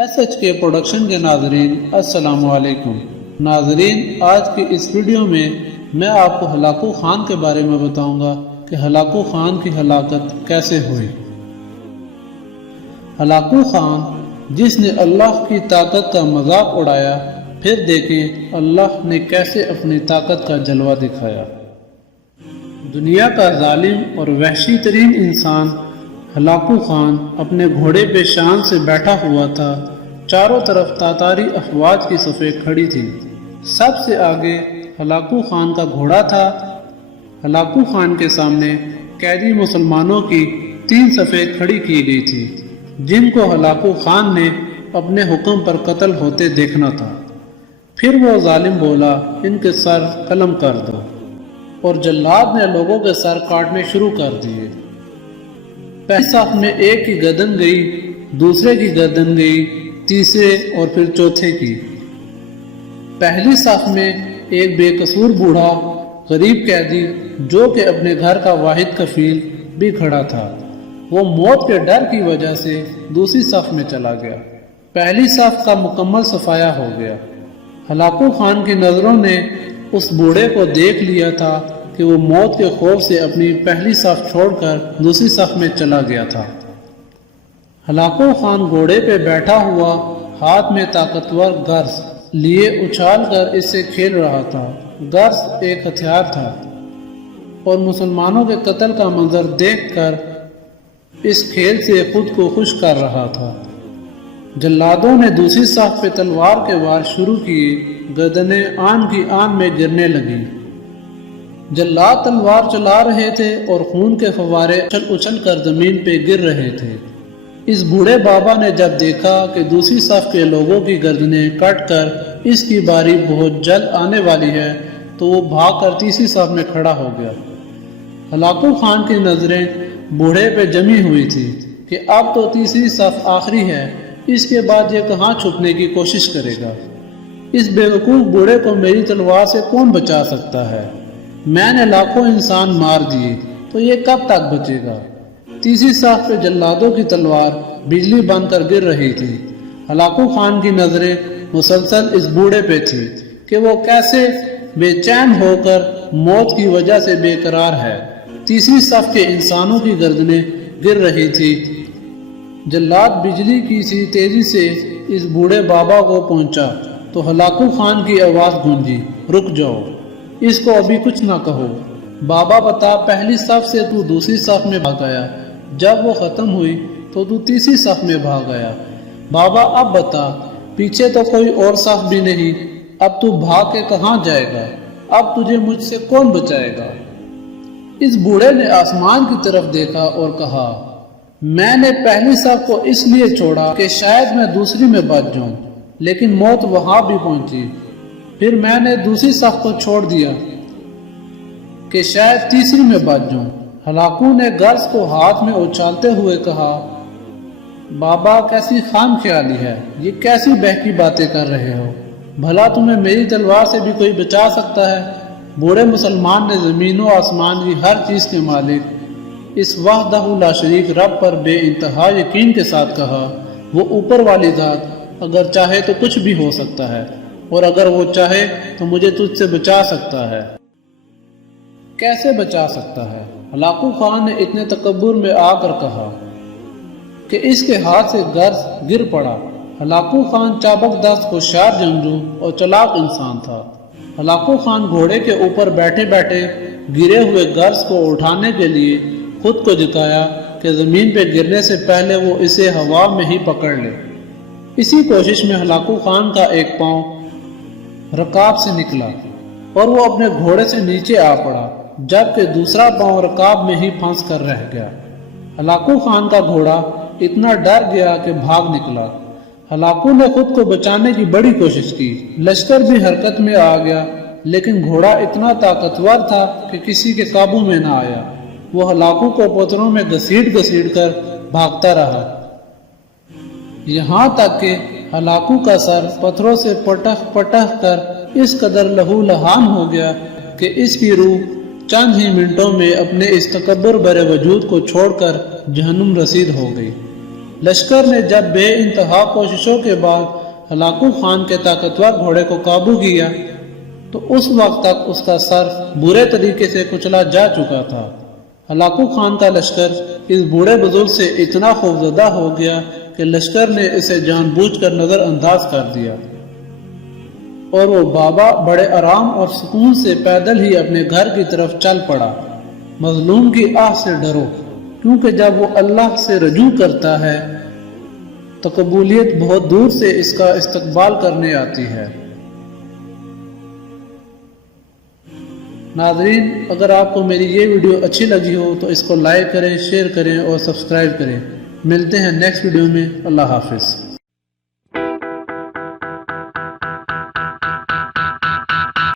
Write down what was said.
S H کے production کے ناظرین السلام علیکم۔ ناظرین، آج کی اس ویڈیو میں آپ کو ہلاکو خان کے بارے میں بتاؤں گا کہ ہلاکو خان کی ہلاکت کیسے ہوئی۔ ہلاکو خان جس نے اللہ کی طاقت کا مذاق اڑایا، پھر دیکھیں اللہ نے کیسے اپنی طاقت کا جلوہ دکھایا۔ دنیا کا ظالم اور وحشی ترین انسان ہلاکو خان اپنے گھوڑے پہ شان سے بیٹھا ہوا تھا۔ چاروں طرف تاتاری افواج کی صفیں کھڑی تھی۔ سب سے آگے ہلاکو خان کا گھوڑا تھا۔ ہلاکو خان کے سامنے قیدی مسلمانوں کی 3 صفیں کھڑی کی گئی تھی، جن کو ہلاکو خان نے اپنے حکم پر قتل ہوتے دیکھنا تھا۔ پھر وہ ظالم بولا، ان کے سر قلم کر دو، اور جلاد نے لوگوں کے سر کاٹنے شروع کر دیے۔ پہلی صف میں ایک کی گردن گئی، دوسرے کی گردن گئی، تیسرے اور پھر چوتھے کی۔ پہلی صف میں ایک بے قصور بوڑھا غریب قیدی، جو کہ اپنے گھر کا واحد کفیل، بھی کھڑا تھا۔ وہ موت کے ڈر کی وجہ سے دوسری صف میں چلا گیا۔ پہلی صف کا مکمل صفایا ہو گیا۔ ہلاکو خان کی نظروں نے اس بوڑھے کو دیکھ لیا تھا کہ وہ موت کے خوف سے اپنی پہلی صف چھوڑ کر دوسری صف میں چلا گیا تھا۔ ہلاکو خان گھوڑے پہ بیٹھا ہوا، ہاتھ میں طاقتور گرز لیے اچھال کر اس سے کھیل رہا تھا۔ گرز ایک ہتھیار تھا، اور مسلمانوں کے قتل کا منظر دیکھ کر اس کھیل سے خود کو خوش کر رہا تھا۔ جلادوں نے دوسری صف پہ تلوار کے وار شروع کیے، گردنیں آن کی آن میں گرنے لگیں۔ جلاد تلوار چلا رہے تھے اور خون کے فوارے اچھل اچھل کر زمین پہ گر رہے تھے۔ اس بوڑھے بابا نے جب دیکھا کہ دوسری صف کے لوگوں کی گردنیں کٹ کر اس کی باری بہت جلد آنے والی ہے، تو وہ بھاگ کر تیسری صف میں کھڑا ہو گیا۔ ہلاکو خان کی نظریں بوڑھے پہ جمی ہوئی تھی کہ اب تو تیسری صف آخری ہے، اس کے بعد یہ کہاں چھپنے کی کوشش کرے گا؟ اس بیوقوف بوڑھے کو میری تلوار سے کون بچا سکتا ہے؟ میں نے لاکھوں انسان مار دیے، تو یہ کب تک بچے گا؟ تیسری صف پہ جلادوں کی تلوار بجلی بن کر گر رہی تھی۔ ہلاکو خان کی نظریں مسلسل اس بوڑھے پہ تھی کہ وہ کیسے بے چین ہو کر موت کی وجہ سے بے قرار ہے۔ تیسری صف کے انسانوں کی گردنیں گر رہی تھی۔ جلاد بجلی کی سی تیزی سے اس بوڑھے بابا کو پہنچا تو ہلاکو خان کی آواز گونجی، رک جاؤ، اس کو ابھی کچھ نہ کہو۔ بابا بتا، پہلی صف سے تو دوسری صف میں بھاگ گیا، جب وہ ختم ہوئی تو تو تیسری صف میں بھاگ گیا۔ بابا اب بتا، پیچھے تو کوئی اور صف بھی نہیں، اب تو بھاگ کے کہاں جائے گا؟ اب تجھے مجھ سے کون بچائے گا؟ اس بوڑھے نے آسمان کی طرف دیکھا اور کہا، میں نے پہلی صف کو اس لیے چھوڑا کہ شاید میں دوسری میں بچ جاؤں، لیکن موت وہاں بھی پہنچی۔ پھر میں نے دوسری صف کو چھوڑ دیا کہ شاید تیسری میں بچ جاؤں۔ ہلاکو نے گرز کو ہاتھ میں اچھالتے ہوئے کہا، بابا کیسی خام خیالی ہے، یہ کیسی بہکی باتیں کر رہے ہو؟ بھلا تمہیں میری تلوار سے بھی کوئی بچا سکتا ہے؟ بوڑھے مسلمان نے زمین و آسمان کی ہر چیز کے مالک اس وحدہ لا شریک رب پر بے انتہا یقین کے ساتھ کہا، وہ اوپر والی ذات اگر چاہے تو کچھ بھی ہو سکتا ہے، اور اگر وہ چاہے تو مجھے تجھ سے بچا سکتا ہے۔ کیسے بچا سکتا ہے؟ ہلاکو خان نے اتنے تکبر میں آ کر کہا کہ اس کے ہاتھ سے گرز گر پڑا۔ ہلاکو خان چابک دست ہوشیار جنگجو اور چلاک انسان تھا۔ ہلاکو خان گھوڑے کے اوپر بیٹھے بیٹھے گرے ہوئے گرز کو اٹھانے کے لیے خود کو جتایا کہ زمین پہ گرنے سے پہلے وہ اسے ہوا میں ہی پکڑ لے۔ اسی کوشش میں ہلاکو خان کا ایک پاؤں رکاب سے نکلا اور وہ اپنے گھوڑے سے نیچے آ پڑا، جبکہ دوسرا پاؤں رکاب میں ہی پھنس کر رہ گیا۔ ہلاکو خان کا گھوڑا اتنا ڈر گیا کہ بھاگ نکلا۔ ہلاکو نے خود کو بچانے کی بڑی کوشش کی، لشکر بھی حرکت میں آ گیا، لیکن گھوڑا اتنا طاقتور تھا کہ کسی کے قابو میں نہ آیا۔ وہ ہلاکو کو پتھروں میں گھسیٹ گھسیٹ کر بھاگتا رہا، یہاں تک کہ ہلاکو کا سر پتھروں سے پٹخ پٹخ کر اس قدر لہو لہان ہو گیا کہ اس کی روح چند ہی منٹوں میں اپنے اس تکبر بھرے وجود کو چھوڑ کر جہنم رسید ہو گئی۔ لشکر نے جب بے انتہا کوششوں کے بعد ہلاکو خان کے طاقتور گھوڑے کو قابو کیا تو اس وقت تک اس کا سر برے طریقے سے کچلا جا چکا تھا۔ ہلاکو خان کا لشکر اس بوڑھے بزرگ سے اتنا خوفزدہ ہو گیا کہ لشکر نے اسے جان بوجھ کر نظر انداز کر دیا، اور وہ بابا بڑے آرام اور سکون سے پیدل ہی اپنے گھر کی طرف چل پڑا۔ مظلوم کی آہ سے ڈرو، کیونکہ جب وہ اللہ سے رجوع کرتا ہے تو قبولیت بہت دور سے اس کا استقبال کرنے آتی ہے۔ ناظرین، اگر آپ کو میری یہ ویڈیو اچھی لگی ہو تو اس کو لائک کریں، شیئر کریں اور سبسکرائب کریں۔ ملتے ہیں نیکسٹ ویڈیو میں۔ اللہ حافظ۔